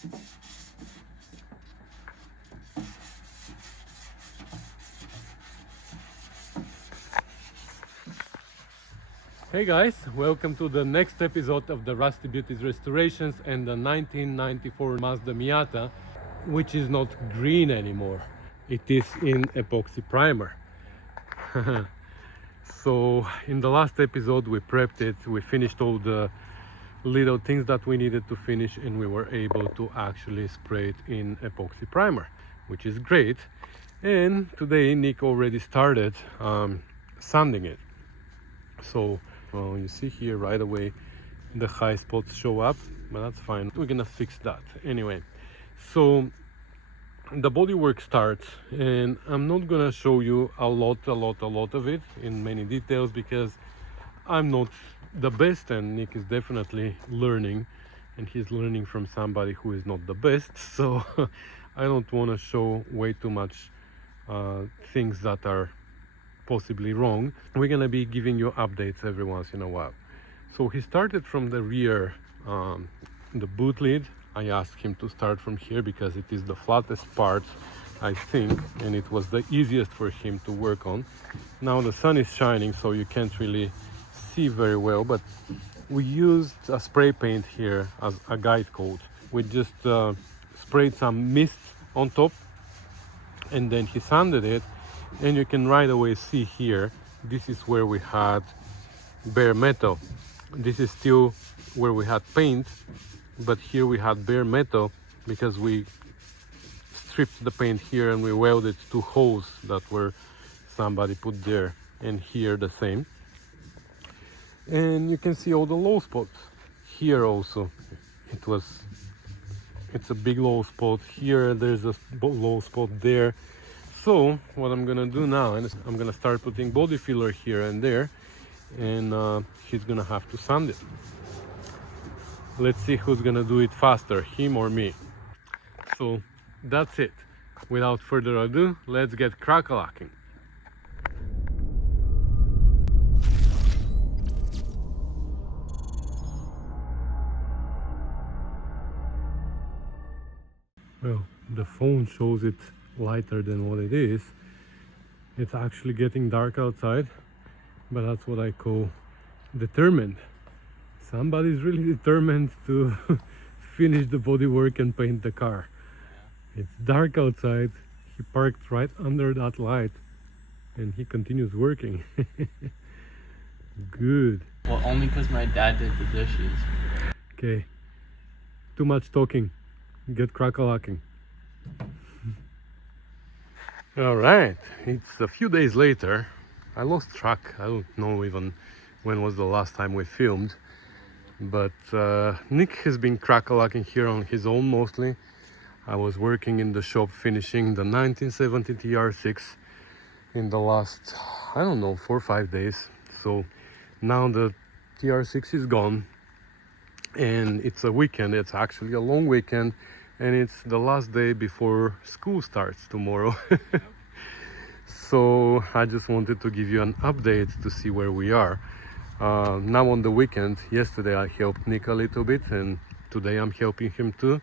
Hey guys, welcome to the next episode of the Rusty Beauties Restorations and the 1994 Mazda Miata, which is not green anymore. It is in epoxy primer. So in the last episode we prepped it, we finished all the little things that we needed to finish, and we were able to actually spray it in epoxy primer, which is great. And today Nick already started sanding it. So you see here right away the high spots show up, but that's fine, we're gonna fix that anyway. So the bodywork starts, and I'm not gonna show you a lot of it in many details because I'm not the best, and Nick is definitely learning, and he's learning from somebody who is not the best. So I don't want to show way too much things that are possibly wrong. We're gonna be giving you updates every once in a while. So he started from the rear, the boot lid. I asked him to start from here because it is the flattest part, I think, and it was the easiest for him to work on. Now the sun is shining, so you can't really see very well, but we used a spray paint here as a guide coat. We just sprayed some mist on top, and then he sanded it. And you can right away see here, this is where we had bare metal. This is still where we had paint, but here we had bare metal because we stripped the paint here and we welded two holes that were somebody put there, and here the same. And you can see all the low spots here also. It's a big low spot here, there's a low spot there. So what I'm gonna do now is I'm gonna start putting body filler here and there, and he's gonna have to sand it. Let's see who's gonna do it faster, him or me. So that's it. Without further ado, let's get crack-a-lacking. Well, the phone shows it lighter than what it is. It's actually getting dark outside, but that's what I call determined. Somebody's really determined to finish the bodywork and paint the car. It's dark outside, he parked right under that light and he continues working. Good. Well, only because my dad did the dishes. Okay, too much talking, get crack-a-lacking. All right, it's a few days later. I lost track, I don't know even when was the last time we filmed, but Nick has been crack-a-lacking here on his own mostly. I was working in the shop finishing the 1970 TR6 in the last, I don't know, 4 or 5 days. So now the TR6 is gone, and it's a weekend. It's actually a long weekend, and it's the last day before school starts tomorrow. So I just wanted to give you an update to see where we are. Now on the weekend, yesterday I helped Nick a little bit, and today I'm helping him too,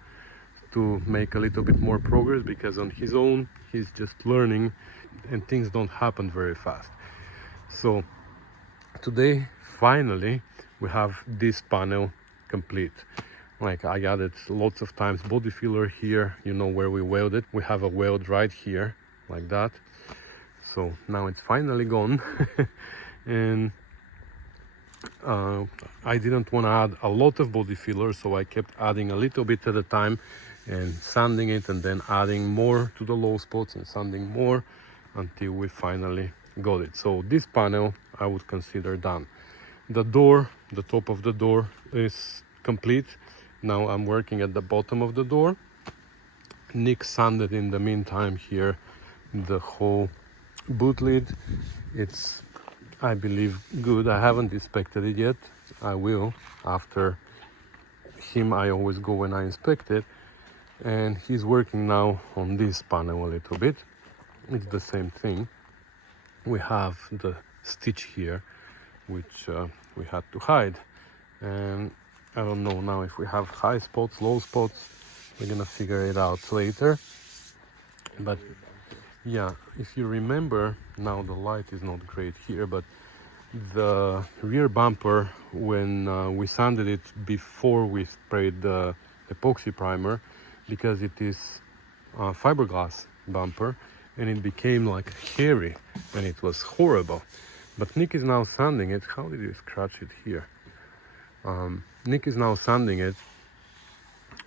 to make a little bit more progress, because on his own he's just learning and things don't happen very fast. So today finally we have this panel complete. Like, I added lots of times body filler here, you know, where we welded. We have a weld right here like that. So now it's finally gone. And I didn't want to add a lot of body filler, so I kept adding a little bit at a time and sanding it, and then adding more to the low spots and sanding more until we finally got it. So this panel I would consider done. The door, the top of the door is complete. Now I'm working at the bottom of the door. Nick sanded in the meantime here the whole boot lid. It's, I believe, good. I haven't inspected it yet. I will after him. I always go when I inspect it. And he's working now on this panel a little bit. It's the same thing. We have the stitch here, which we had to hide, and I don't know now if we have high spots, low spots. We're gonna figure it out later. But yeah, if you remember, now the light is not great here, but the rear bumper, when we sanded it before we sprayed the epoxy primer, because it is a fiberglass bumper, and it became like hairy, and it was horrible. But Nick is now sanding it. How did you scratch it here? Nick is now sanding it,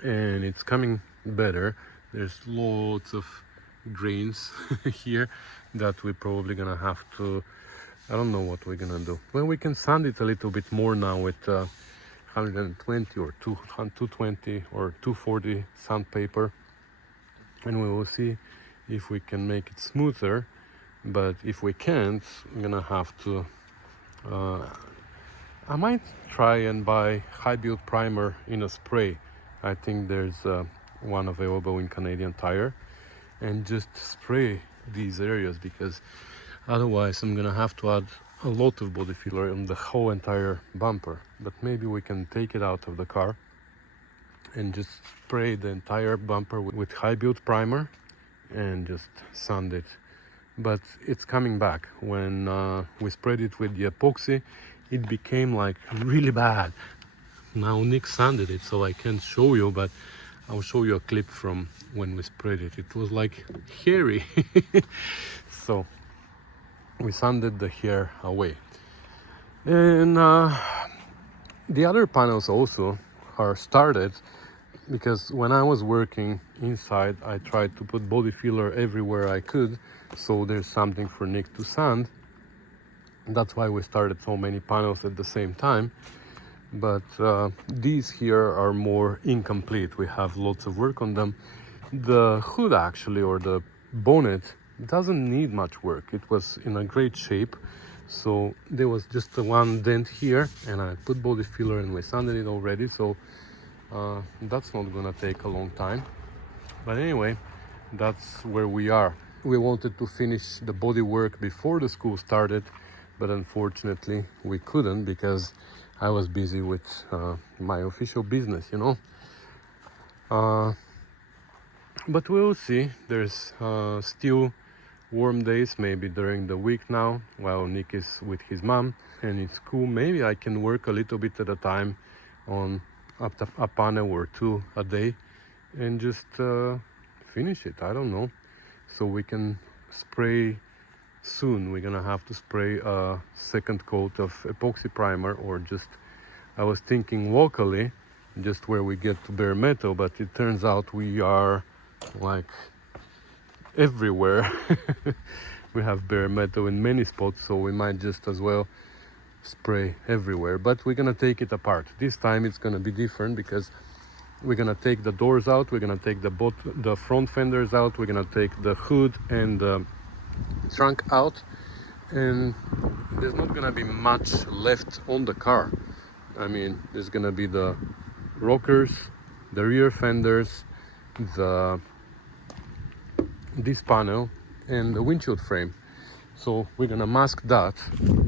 and it's coming better. There's lots of grains here that we're probably gonna have to, I don't know what we're gonna do. Well, we can sand it a little bit more now with 120 or 220 or 240 sandpaper, and we will see if we can make it smoother. But if we can't, I'm gonna have to I might try and buy high build primer in a spray. I think there's one available in Canadian Tire, and just spray these areas, because otherwise I'm gonna have to add a lot of body filler on the whole entire bumper. But maybe we can take it out of the car and just spray the entire bumper with high build primer and just sand it. But it's coming back. When we sprayed it with the epoxy, it became like really bad. Now Nick sanded it, so I can't show you, but I'll show you a clip from when we sprayed it. It was like hairy. So we sanded the hair away. And the other panels also are started, because when I was working inside, I tried to put body filler everywhere I could, so there's something for Nick to sand. That's why we started so many panels at the same time. But these here are more incomplete. We have lots of work on them. The hood actually, or the bonnet, doesn't need much work. It was in a great shape. So there was just one dent here, and I put body filler and we sanded it already. So that's not gonna take a long time. But anyway, that's where we are. We wanted to finish the body work before the school started, but unfortunately we couldn't, because I was busy with my official business, you know. But we'll see. There's still warm days, maybe during the week now, while Nick is with his mom and it's cool. Maybe I can work a little bit at a time on a panel or two a day and just finish it. I don't know. So we can spray soon. We're gonna have to spray a second coat of epoxy primer, or just, I was thinking locally, just where we get to bare metal, but it turns out we are like everywhere. We have bare metal in many spots, so we might just as well spray everywhere. But we're gonna take it apart. This time it's gonna be different, because we're gonna take the doors out, we're gonna take the front fenders out, we're gonna take the hood and the trunk out, and there's not gonna be much left on the car. I mean, there's gonna be the rockers, the rear fenders, this panel, and the windshield frame. So we're gonna mask that,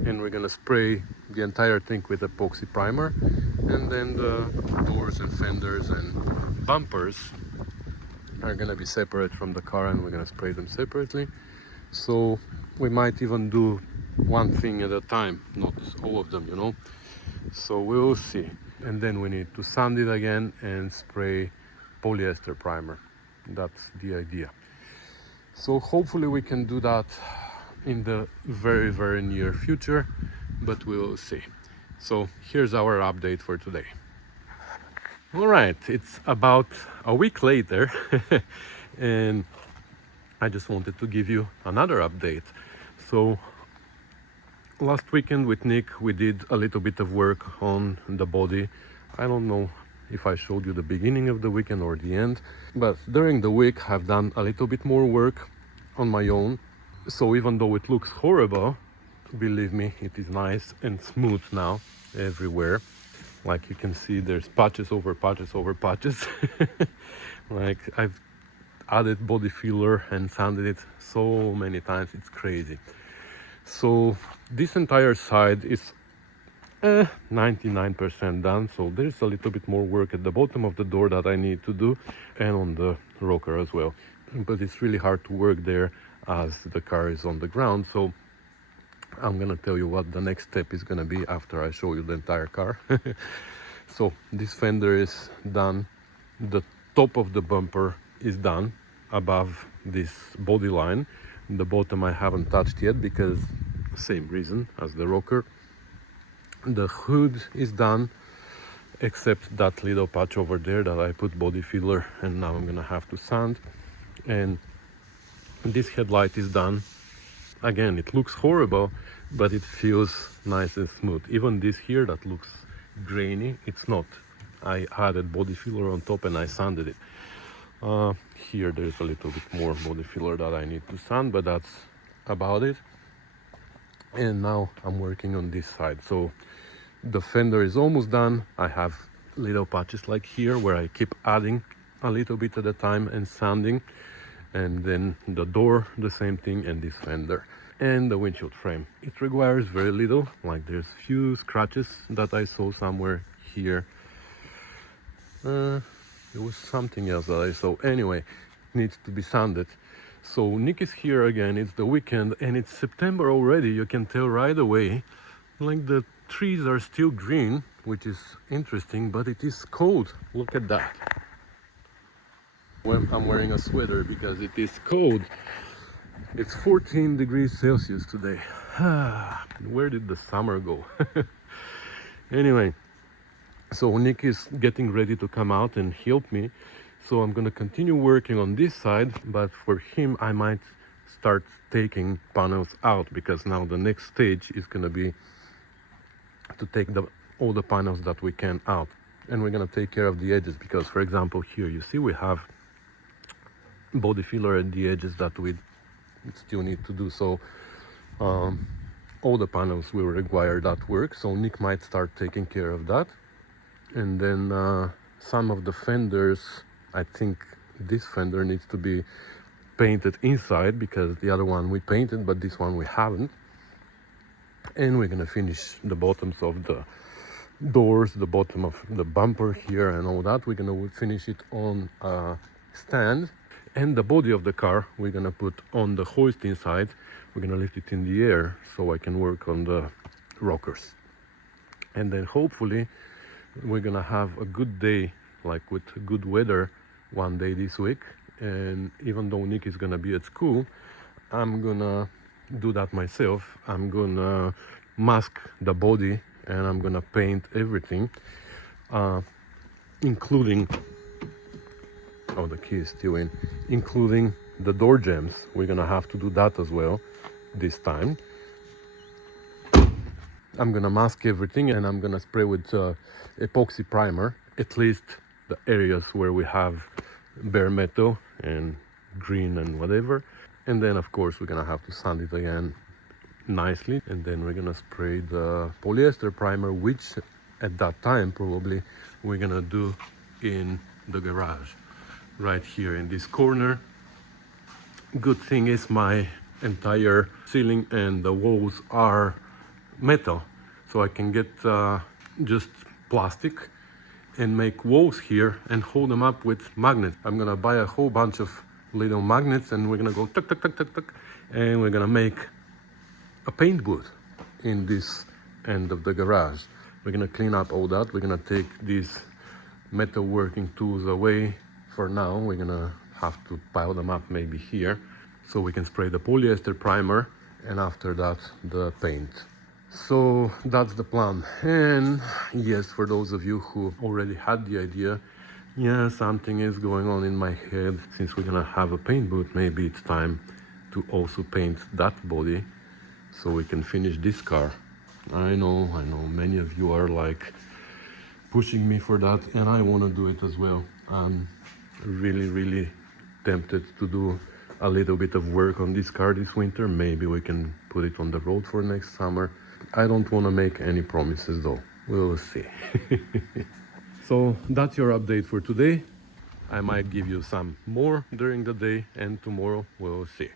and we're gonna spray the entire thing with epoxy primer, and then the doors and fenders and bumpers are gonna be separate from the car, and we're gonna spray them separately. So we might even do one thing at a time, not all of them, you know. So we'll see. And then we need to sand it again and spray polyester primer. That's the idea. So hopefully we can do that in the very, very near future, but we'll see. So here's our update for today. All right, it's about a week later and I just wanted to give you another update. So last weekend with Nick, we did a little bit of work on the body. I don't know if I showed you the beginning of the weekend or the end, but during the week I've done a little bit more work on my own. So even though it looks horrible, believe me, it is nice and smooth now everywhere. Like you can see, there's patches over patches over patches. Like I've added body filler and sanded it so many times, it's crazy. So this entire side is 99% done, so there's a little bit more work at the bottom of the door that I need to do, and on the rocker as well. But it's really hard to work there as the car is on the ground, so I'm gonna tell you what the next step is gonna be after I show you the entire car. So this fender is done, the top of the bumper is done above this body line. The bottom I haven't touched yet because same reason as the rocker. The hood is done except that little patch over there that I put body filler, and now I'm gonna have to sand. And this headlight is done. Again, it looks horrible, but it feels nice and smooth. Even this here that looks grainy, it's not. I added body filler on top and I sanded it. Here there's a little bit more body filler that I need to sand, but that's about it. And now I'm working on this side. So the fender is almost done. I have little patches like here where I keep adding a little bit at a time and sanding. And then the door, the same thing, and this fender. And the windshield frame. It requires very little, like there's few scratches that I saw somewhere here. There was something else that I saw. Anyway, needs to be sanded. So Nick is here again, it's the weekend and it's September already. You can tell right away, like the trees are still green, which is interesting, but it is cold. Look at that. When I'm wearing a sweater because it is cold. It's 14 degrees Celsius today. Where did the summer go? Anyway, so Nick is getting ready to come out and help me. So I'm gonna continue working on this side, but for him I might start taking panels out because now the next stage is gonna be to take all the panels that we can out. And we're gonna take care of the edges because, for example, here you see we have body filler at the edges that we still need to do. So all the panels will require that work, so Nick might start taking care of that. And then some of the fenders, I think this fender needs to be painted inside because the other one we painted, but this one we haven't. And we're gonna finish the bottoms of the doors, the bottom of the bumper here and all that. We're gonna finish it on a stand. And the body of the car we're gonna put on the hoist inside. We're gonna lift it in the air so I can work on the rockers. And then hopefully we're gonna have a good day, like with good weather, one day this week. And even though Nick is gonna be at school, I'm gonna do that myself. I'm gonna mask the body and I'm gonna paint everything, including, oh, the key is still in, including the door jambs. We're gonna have to do that as well this time. I'm gonna mask everything and I'm gonna spray with epoxy primer, at least the areas where we have bare metal and green and whatever. And then of course we're gonna have to sand it again nicely, and then we're gonna spray the polyester primer, which at that time probably we're gonna do in the garage right here in this corner. Good thing is my entire ceiling and the walls are metal, so I can get just plastic and make walls here and hold them up with magnets. I'm gonna buy a whole bunch of little magnets and we're gonna go tuck, tuck, tuck, tuck, tuck, and we're gonna make a paint booth in this end of the garage. We're gonna clean up all that. We're gonna take these metal working tools away for now. We're gonna have to pile them up maybe here so we can spray the polyester primer and after that the paint. So that's the plan. And yes, for those of you who already had the idea, yeah, something is going on in my head. Since we're gonna have a paint booth, maybe it's time to also paint that body so we can finish this car. I know many of you are like pushing me for that, and I want to do it as well. I'm really tempted to do a little bit of work on this car this winter. Maybe we can put it on the road for next summer. I don't want to make any promises though. We'll see. So that's your update for today. I might give you some more during the day, and tomorrow we'll see.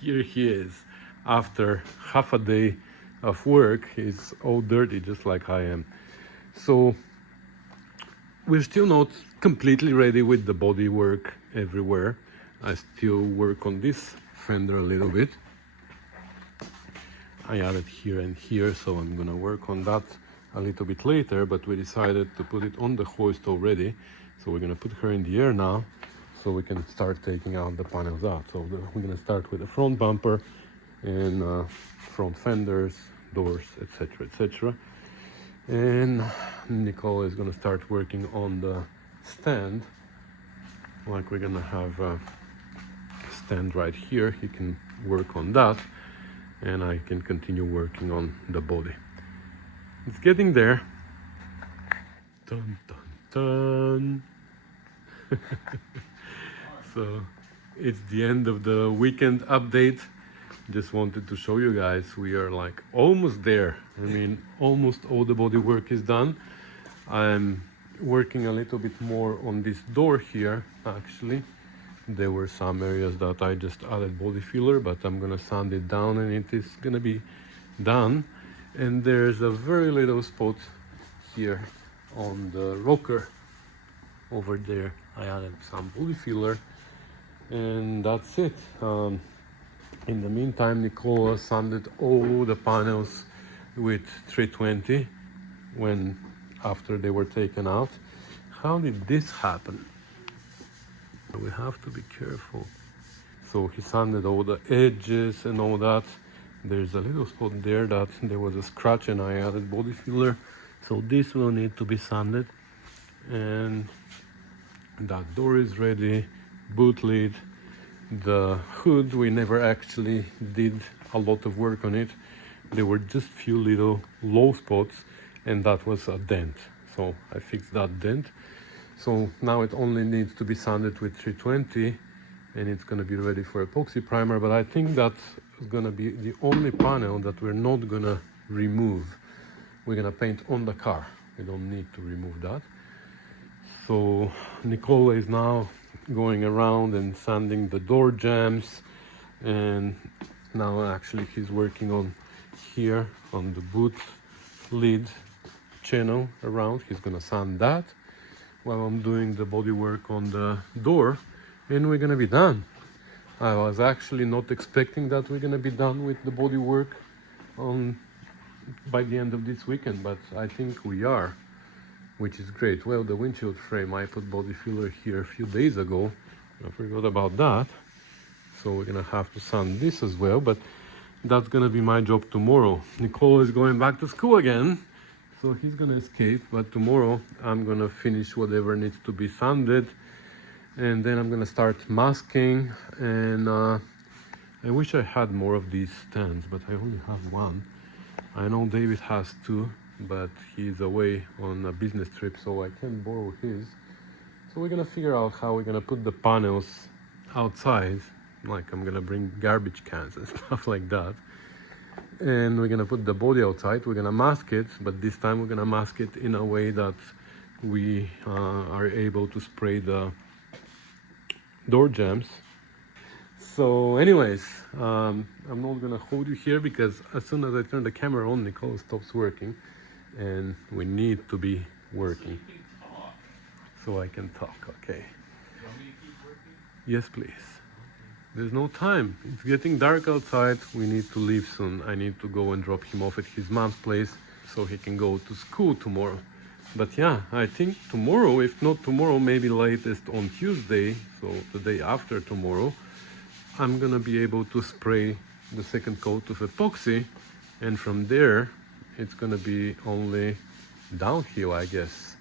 Here he is after half a day of work. He's all dirty, just like I am. So we're still not completely ready with the body work everywhere. I still work on this fender a little bit. I added here and here, so I'm gonna work on that a little bit later, but we decided to put it on the hoist already. So we're gonna put her in the air now, so we can start taking out the panels out. So we're gonna start with the front bumper and front fenders, doors, etc., etc. And Nicole is gonna start working on the stand. Like we're gonna have a stand right here. He can work on that, and I can continue working on the body. It's getting there. Dun dun dun. So it's the end of the weekend update. Just wanted to show you guys we are like almost there. I mean, almost all the body work is done. I'm working a little bit more on this door here. Actually, there were some areas that I just added body filler, but I'm gonna sand it down and it is gonna be done. And there's a very little spot here on the rocker over there. I added some body filler, and that's it. In the meantime, Nicole sanded all the panels with 320 after they were taken out. How did this happen? We have to be careful. So he sanded all the edges and all that. There's a little spot there that there was a scratch and I added body filler. So this will need to be sanded. And that door is ready, boot lid. The hood, we never actually did a lot of work on it. There were just few little low spots and that was a dent. So I fixed that dent. So now it only needs to be sanded with 320 and it's gonna be ready for epoxy primer. But I think that's gonna be the only panel that we're not gonna remove. We're gonna paint on the car. We don't need to remove that. So Nicole is now going around and sanding the door jambs, and now actually he's working on here on the boot lid channel around. He's gonna sand that while I'm doing the body work on the door, and we're gonna be done. I was actually not expecting that we're gonna be done with the body work by the end of this weekend, but I think we are, which is great. Well, the windshield frame, I put body filler here a few days ago. I forgot about that. So we're gonna have to sand this as well, but that's gonna be my job tomorrow. Nicole is going back to school again, so he's gonna escape, but tomorrow I'm gonna finish whatever needs to be sanded, and then I'm gonna start masking. And I wish I had more of these stands, but I only have one. I know David has two, but he's away on a business trip, so I can't borrow his. So we're gonna figure out how we're gonna put the panels outside. Like I'm gonna bring garbage cans and stuff like that. And we're gonna put the body outside. We're gonna mask it, but this time we're gonna mask it in a way that we are able to spray the door jambs. So anyways, I'm not gonna hold you here because as soon as I turn the camera on, Nicole stops working, and we need to be working. So I can talk, okay? You want me to keep working? Yes, please. There's no time. It's getting dark outside. We need to leave soon. I need to go and drop him off at his mom's place so he can go to school tomorrow. But yeah, I think tomorrow, if not tomorrow, maybe latest on Tuesday, so the day after tomorrow, I'm gonna be able to spray the second coat of epoxy, and from there it's gonna be only downhill, I guess.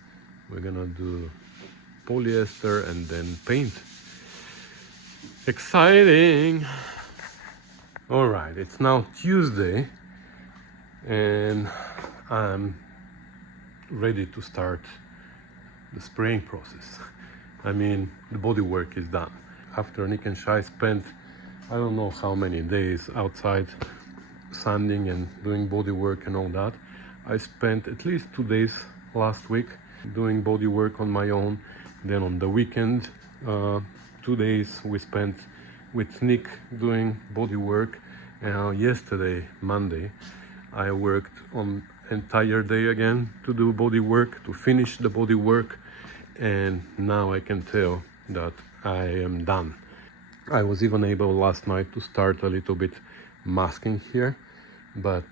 We're gonna do polyester and then paint. Exciting! All right, it's now Tuesday and I'm ready to start the spraying process. I mean, the body work is done. After Nick and Shai spent I don't know how many days outside sanding and doing body work and all that, I spent at least 2 days last week doing body work on my own. Then on the weekend, 2 days we spent with Nick doing body work. Yesterday, Monday, I worked on entire day again to do body work, to finish the body work, and now I can tell that I am done. I was even able last night to start a little bit masking here, but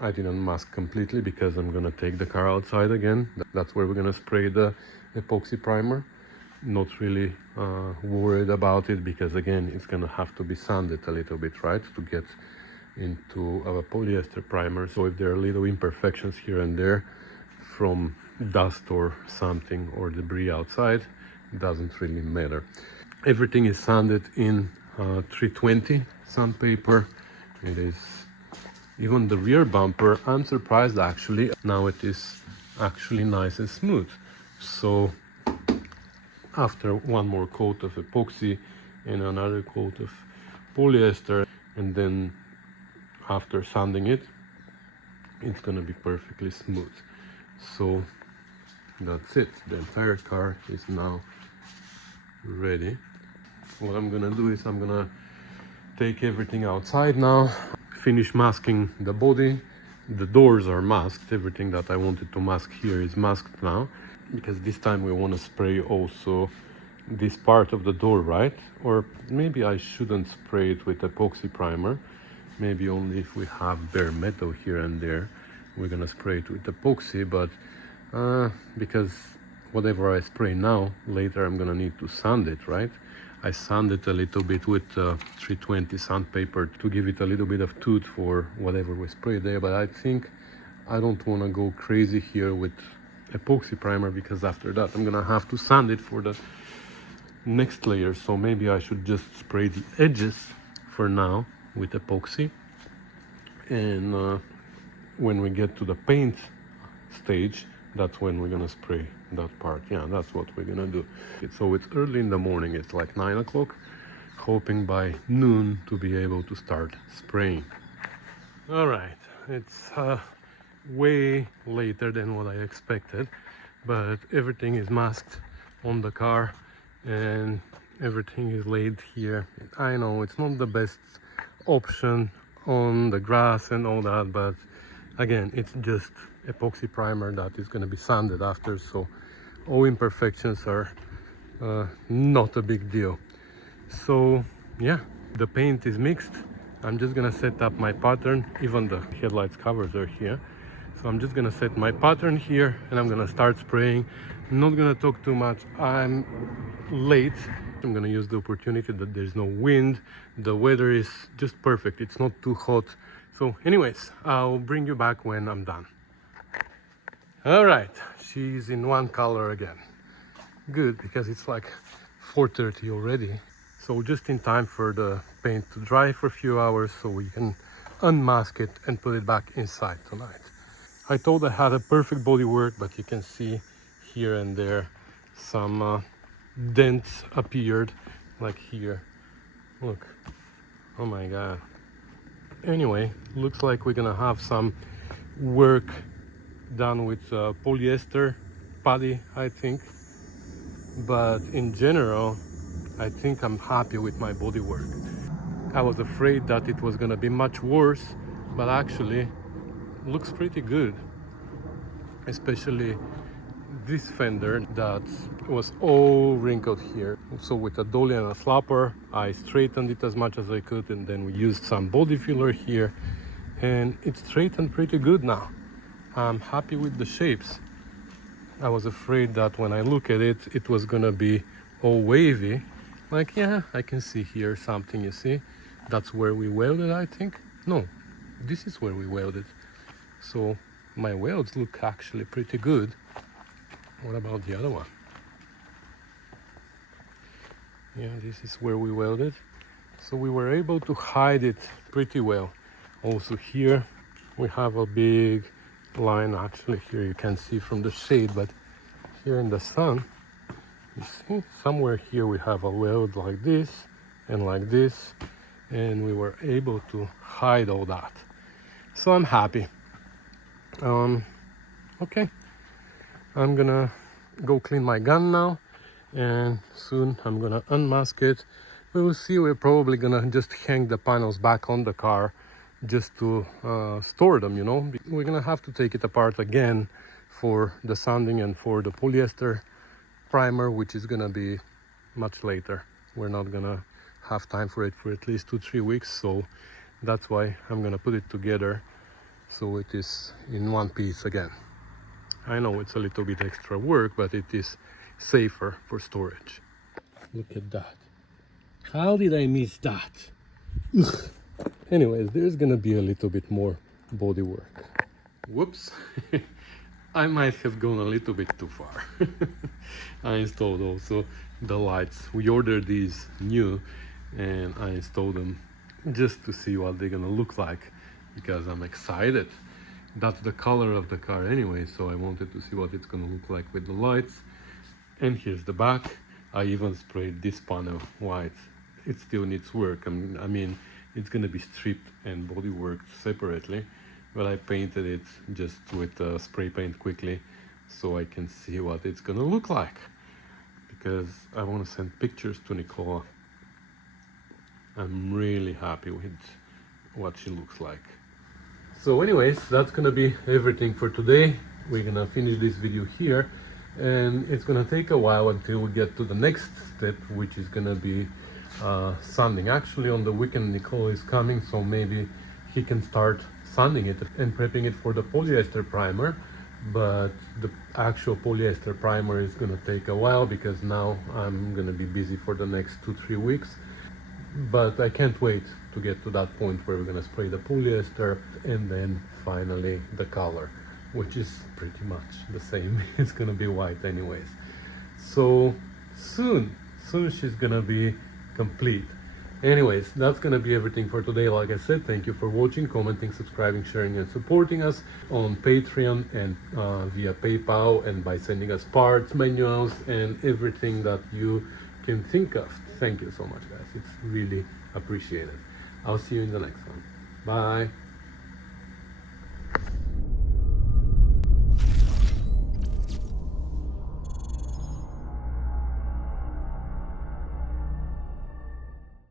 I didn't mask completely because I'm gonna take the car outside again. That's where we're gonna spray the epoxy primer. Not really worried about it because again it's gonna have to be sanded a little bit, right, to get into a polyester primer. So if there are little imperfections here and there from dust or something or debris outside, it doesn't really matter. Everything is sanded in 320 sandpaper. It is even the rear bumper. I'm surprised actually. Now it is actually nice and smooth. So after one more coat of epoxy and another coat of polyester, and then after sanding it, it's gonna be perfectly smooth. So that's it. The entire car is now ready. What I'm gonna do is I'm gonna take everything outside now, finish masking the body. The doors are masked. Everything that I wanted to mask here is masked now, because this time we want to spray also this part of the door, right? Or maybe I shouldn't spray it with epoxy primer. Maybe only if we have bare metal here and there we're gonna spray it with epoxy, but because whatever I spray now, later I'm gonna need to sand it, right? I sanded a little bit with 320 sandpaper to give it a little bit of tooth for whatever we spray there, but I think I don't want to go crazy here with epoxy primer, because after that I'm gonna have to sand it for the next layer. So maybe I should just spray the edges for now with epoxy, and when we get to the paint stage, that's when we're gonna spray that part. Yeah, that's what we're gonna do. So it's early in the morning, it's like 9 o'clock, hoping by noon to be able to start spraying. All right, it's way later than what I expected, but everything is masked on the car and everything is laid here. I know it's not the best option on the grass and all that, but again, it's just epoxy primer that is going to be sanded after, so all imperfections are not a big deal. So yeah, the paint is mixed. I'm just gonna set up my pattern. Even the headlights covers are here, so I'm just gonna set my pattern here and I'm gonna start spraying. I'm not gonna talk too much. I'm late. I'm gonna use the opportunity that there's no wind. The weather is just perfect. It's not too hot. So anyways, I'll bring you back when I'm done. All right, she's in one color again. Good, because it's like 4:30 already. So just in time for the paint to dry for a few hours so we can unmask it and put it back inside tonight. I thought I had a perfect bodywork, but you can see here and there some dents appeared, like here. Look, oh my god. Anyway, looks like we're gonna have some work done with polyester putty, I think. But in general, I think I'm happy with my bodywork. I was afraid that it was gonna be much worse, but actually looks pretty good. Especially this fender that was all wrinkled here. So with a dolly and a slapper, I straightened it as much as I could, and then we used some body filler here, and it's straightened pretty good now. I'm happy with the shapes. I was afraid that when I look at it, it was gonna be all wavy. Like, yeah, I can see here something, you see? That's where we welded, I think. No, this is where we welded. So my welds look actually pretty good. What about the other one? Yeah, this is where we welded. So we were able to hide it pretty well. Also here we have a big line. Actually here you can see from the shade, but here in the sun, you see somewhere here we have a weld like this and like this, and we were able to hide all that. So I'm happy. Okay, I'm gonna go clean my gun now, and soon I'm gonna unmask it. We will see. We're probably gonna just hang the panels back on the car just to store them, you know. We're gonna have to take it apart again for the sanding and for the polyester primer, which is gonna be much later. We're not gonna have time for it for at least 2-3 weeks, so that's why I'm gonna put it together so it is in one piece again. I know it's a little bit extra work, but it is safer for storage. Look at that. How did I miss that? Ugh. Anyways, there's gonna be a little bit more body work. Whoops. I might have gone a little bit too far. I installed also the lights. We ordered these new and I installed them just to see what they're gonna look like because I'm excited. That's the color of the car anyway, so I wanted to see what it's gonna look like with the lights. And here's the back. I even sprayed this panel white. It still needs work. I mean, it's gonna be stripped and body worked separately, but I painted it just with spray paint quickly so I can see what it's gonna look like, because I want to send pictures to Nicola. I'm really happy with what she looks like. So anyways, that's gonna be everything for today. We're gonna finish this video here, and it's gonna take a while until we get to the next step, which is gonna be sanding. Actually, on the weekend Nicole is coming, so maybe he can start sanding it and prepping it for the polyester primer. But the actual polyester primer is gonna take a while because now I'm gonna be busy for the next 2-3 weeks. But I can't wait to get to that point where we're gonna spray the polyester and then finally the color, which is pretty much the same. It's gonna be white anyways. So soon she's gonna be complete. Anyways, that's gonna be everything for today. Like I said, thank you for watching, commenting, subscribing, sharing and supporting us on Patreon and via PayPal, and by sending us parts, manuals and everything that you can think of. Thank you so much, guys. It's really appreciated. I'll see you in the next one. Bye.